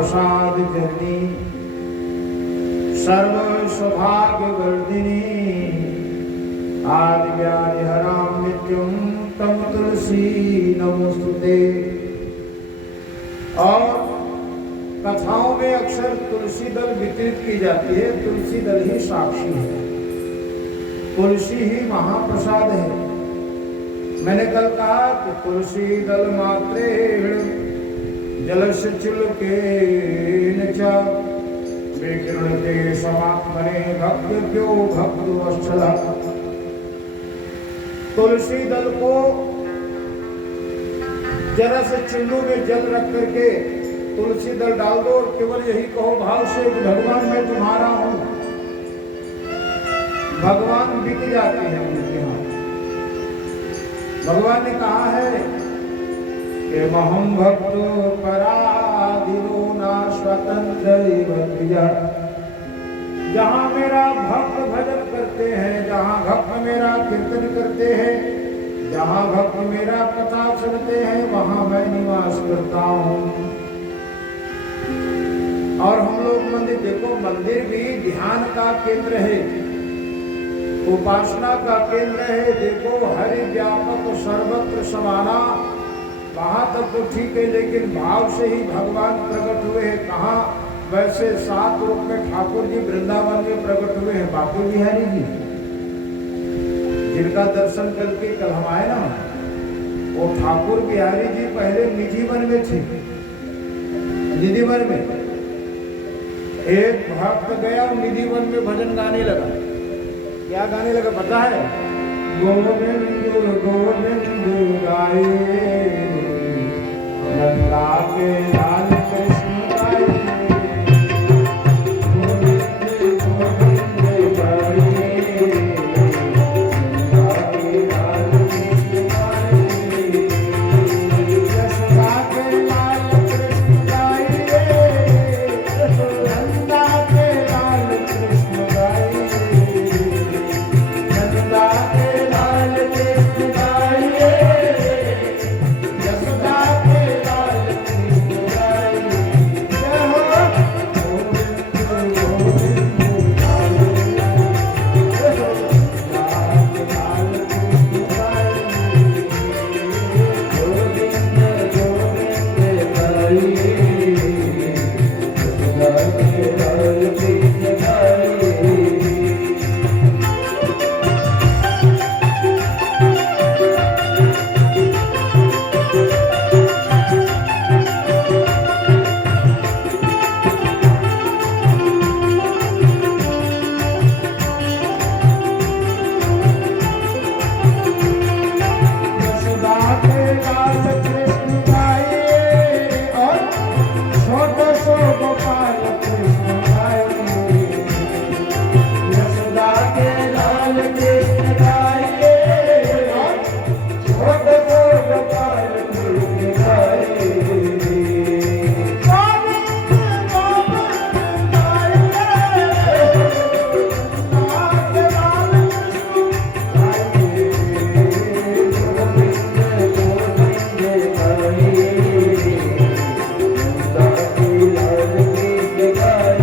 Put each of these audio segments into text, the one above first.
प्रसाद जननी सर्व सौभाग्य वर्धिनी आदि व्याधि हराम नित्यम तम तुलसी नमोस्तुते। और कथाओं में अक्सर तुलसी दल वितरित की जाती है। तुलसी दल ही साक्षी है, तुलसी ही महाप्रसाद है। मैंने कल कहा कि तुलसी दल मात्रेण जलस्य चुल्केन च विकीर्णते समात्मने भक्त्यो भक्तवत्सलः। तुलसी दल को जरा से चुल्लू में जल रख करके तुलसी दल डाल दो और केवल यही कहो भाव से कि भगवान मैं तुम्हारा हूं। भगवान बिक जाते हैं उनके यहाँ। भगवान ने कहा है कि महम भक्त पराधीनो ना स्वतंत्र। जहां मेरा भक्त भजन करते हैं, जहां भक्त मेरा कीर्तन करते हैं, जहां भक्त मेरा कथा सुनते हैं, वहां मैं निवास करता हूं। और हम लोग मंदिर देखो, मंदिर भी ध्यान का केंद्र है, उपासना का केंद्र है। देखो हरि व्यापक सर्वत्र समाना, वहां तक तो ठीक है, लेकिन भाव से ही भगवान प्रकट हुए हैं। कहाँ? वैसे 7 रूप में ठाकुर जी वृंदावन में प्रकट हुए हैं। बाकी बिहारी जी जिनका दर्शन करके कल हम आए ना, वो ठाकुर बिहारी जी पहले निधि वन में थे। निधि वन में एक भक्त गया और निधि वन में भजन गाने लगा। क्या गाने लगा पता है? गोविंद गोविंद गाए नंदा के लाल कृष्ण गाए, गोविंद गोविंद गाए नंदा के लाल कृष्ण गाए, यशोदा के लाल कृष्ण गाए, नंदा के लाल कृष्ण गाए, नंदा के लाल कृष्ण गाए, यशोदा के लाल कृष्ण गाए। जय हो गोविंद गोविंद गाए, यशोदा के लाल कृष्ण गाए, गोविंद गोविंद गाए, यशोदा के लाल कृष्ण गाए। यशोदा के लाल कृष्ण गाए और छोटे सो गोपाल कृष्ण गाए। यशोदा के लाल कृष्ण गाए और छोटे सो गोपाल कृष्ण गाए। गोविंद गोविंद गाए, नंदा के लाल कृष्ण गाए, गोविंद गोविंद गाए, नंदा के लाल कृष्ण गाए।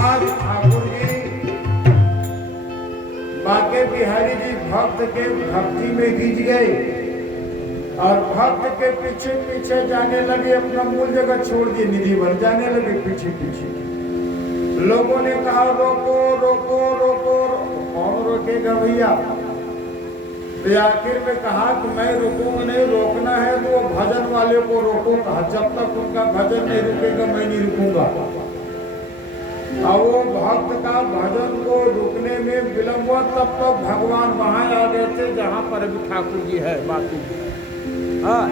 आज ठाकुर जी बाके बिहारी जी भक्त के भक्ति में रीझ गए और भक्त के पीछे पीछे जाने लगे। अपना मूल जगह छोड़ दिए, निधि वन जाने लगे पीछे पीछे। लोगों ने कहा रोको रोको रोको रोको। कौन रोकेगा भैया? तो आखिर में कहा कि मैं रुकूंगा नहीं, रोकना है तो वो भजन वाले को रोको। कहा जब तक उनका भजन नहीं रुकेगा मैं नहीं रुकूंगा। और वो भक्त का भजन को रुकने में विलंब हुआ, तब तक भगवान वहां आ गए थे जहां पर अभी ठाकुर जी है। बाकी हाँ,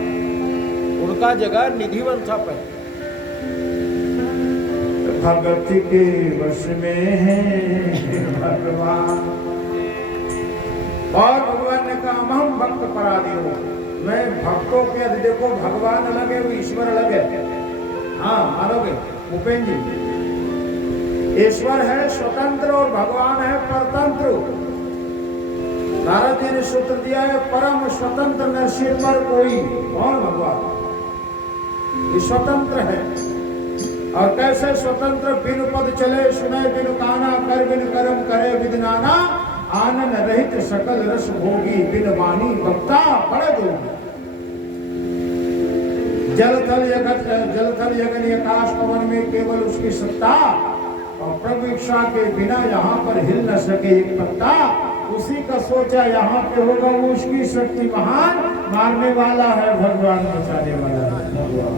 उनका जगह निधिवन था पहले। भगत के वश में है भगवान। और भगवान ने कहा हम भक्त पराधीन, मैं भक्तों के अधि। देखो भगवान अलग है, वो ईश्वर अलग है। हाँ मानोगे उपेंद्र जी? ईश्वर है स्वतंत्र और भगवान है परतंत्र। नारद जी ने सूत्र दिया है परम स्वतंत्र न सिर पर कोई। कौन? भगवान। ये स्वतंत्र है। और कैसे स्वतंत्र? बिनु पद चले सुने बिनु काना, कर बिनु कर्म करे विद नाना, आनंद रहित सकल रस भोगी, बिन वाणी वक्ता बड़ जोगी। जल थल यगन आकाश पवन में केवल उसकी सत्ता, और प्रभु इच्छा के बिना यहाँ पर हिल न सके एक पत्ता। उसी का सोचा यहाँ पे होगा, वो उसकी शक्ति महान, मारने वाला है भगवान, बचाने वाला है भगवान।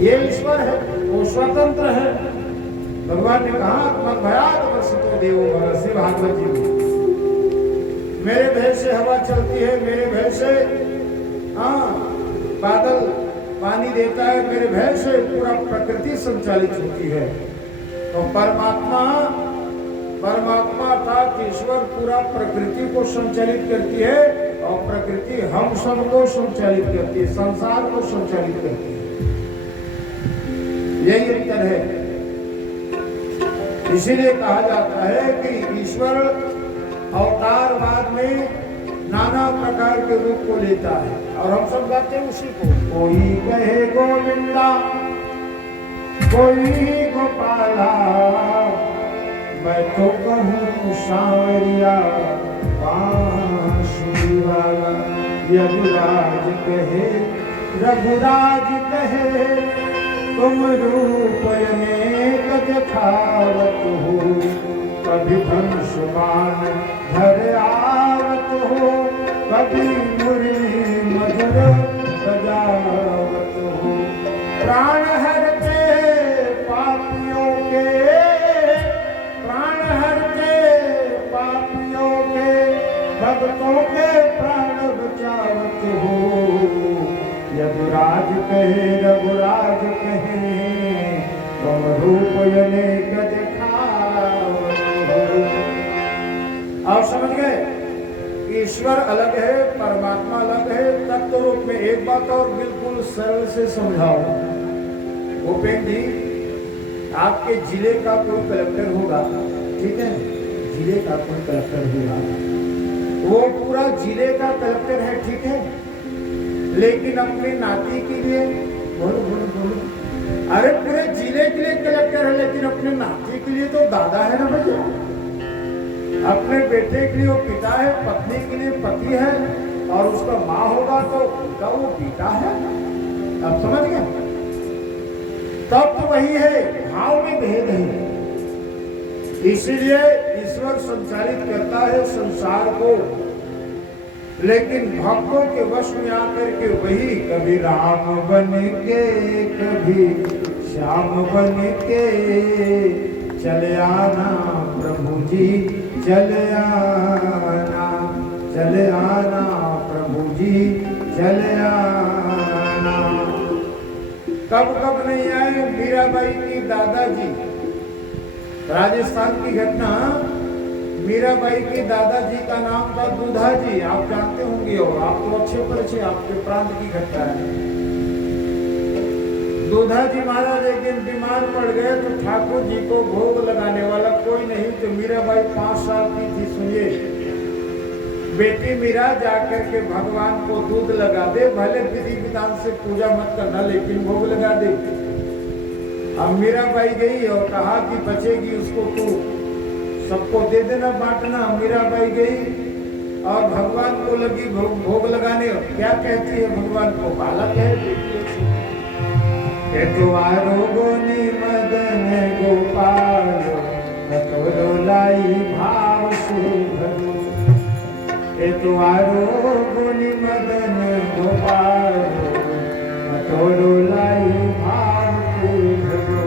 ये ईश्वर है, वो स्वतंत्र है। भगवान ने कहा मत भयात वर्षितो देवो भरसे, भागवत जी में मेरे भय से हवा चलती है, मेरे भय से बादल पानी देता है, मेरे भय से पूरा प्रकृति संचालित होती है। तो परमात्मा अर्थात ईश्वर पूरा प्रकृति को संचालित करती है, और प्रकृति हम सबको संचालित करती है, संसार को संचालित करती है। यही अंतर है। इसीलिए कहा जाता है कि ईश्वर अवतारवाद में नाना प्रकार के रूप को लेता है, और हम सब गाते हैं उसी को। कोई कहे गोविंदा, कोई गोपाला, मैं तो कहूँ सांवरिया बांसुरी वाला। यदुराज कहे रघुराज कहे, तुम रूप अनेक दिखावत हो, कभी धनुष बाण धर आवत हो, कभी मुरली मधुर बजावत हो। प्राण हरते पापियों के, प्राण हरते पापियों के, भक्तों के प्राण बचावत हो। यदुराज कहे रघुराज कहे, तुम रूप अनेक दिखावत हो। आप समझ गए? ईश्वर अलग है, परमात्मा अलग है, तत्व रूप में। एक बात और बिल्कुल सरल से समझाओ। भूपेन जी, आपके जिले का कोई कलेक्टर होगा, ठीक है, जिले का कोई कलेक्टर होगा, वो पूरा जिले का कलेक्टर है, ठीक है, लेकिन अपने नाती के लिए, बोलो बोलो बोलो, अरे पूरे जिले के लिए कलेक्टर है, लेकिन अपने नाती के लिए तो दादा है ना भैया। अपने बेटे के लिए वो पिता है, पत्नी के लिए पति है, और उसका माँ होगा तो उनका वो पिता है। अब समझ गए? तब तो वही है, भाव में भेद है। इसीलिए ईश्वर संचालित करता है संसार को, लेकिन भक्तों के वश में आकर के वही कभी राम बन के, कभी श्याम बन के, चले आना प्रभु जी, चले आना प्रभु जी, चले आना। कब कब नहीं आए मीराबाई की दादाजी, राजस्थान की घटना। मीराबाई के दादाजी का नाम था दूधा जी, आप जानते होंगे, और आप तो अच्छे परिचय, आपके प्रांत की घटना है। दूधा जी महाराज एक दिन बीमार पड़ गए, तो ठाकुर जी को भोग लगाने वाला कोई नहीं, तो मीराबाई 5 साल की थी। सुनिए, बेटी मीरा जाकर के भगवान को दूध लगा दे, भले विधि विधान से पूजा मत करना, लेकिन भोग लगा दे। अब मीराबाई गई और कहा कि बचेगी उसको तो सबको दे देना, बांटना। मीराबाई गई और भगवान को लगी भोग लगाने। क्या कहती है भगवान को? बालक है, तुम्हारो गोनी मदन गोपाल, तो लाई भाव से भरो। तुम्हारो गोनी मदन गोपाल, तो लाई भाव से भरो।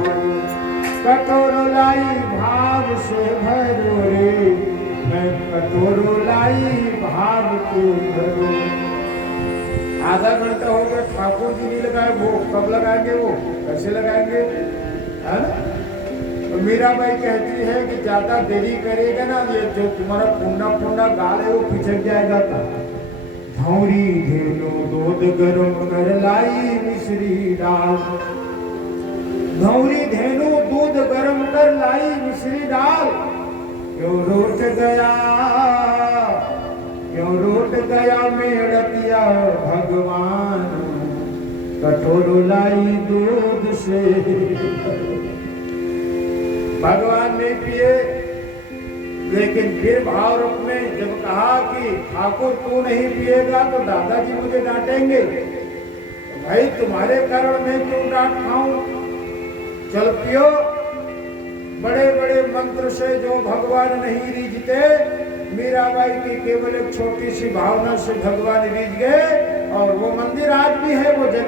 कटोरो लाई भाव से भरो रे, मैं कटोरो लाई भाव से भरो। आधा घंटा हो गया, ठाकुर जी नहीं लगाए भोग, कब लगाएंगे वो? कैसे लगाएंगे? तो मीराबाई कहती है कि ज्यादा देरी करेगा ना, ये जो तुम्हारा पुंडा गाल है वो पिछड़ जाएगा। का धौरी धेनु दूध गरम कर लाई मिश्री डाल, धौरी धेनु दूध गरम कर लाई मिश्री डाल। क्यों रोट गया, क्यों रोट गया मेड़तिया भगवान, कठोर लाई दूध से। भगवान ने पिए, लेकिन फिर भाव रूप में जब कहा कि ठाकुर तू नहीं पिएगा तो दादाजी मुझे डांटेंगे, भाई तुम्हारे कारण मैं क्यों डांट खाऊं, चल पियो। बड़े बड़े मंत्र से जो भगवान नहीं रीझते, मीराबाई की केवल एक छोटी सी भावना से भगवान रीझ गए, और वो मंदिर आज भी है, वो जगह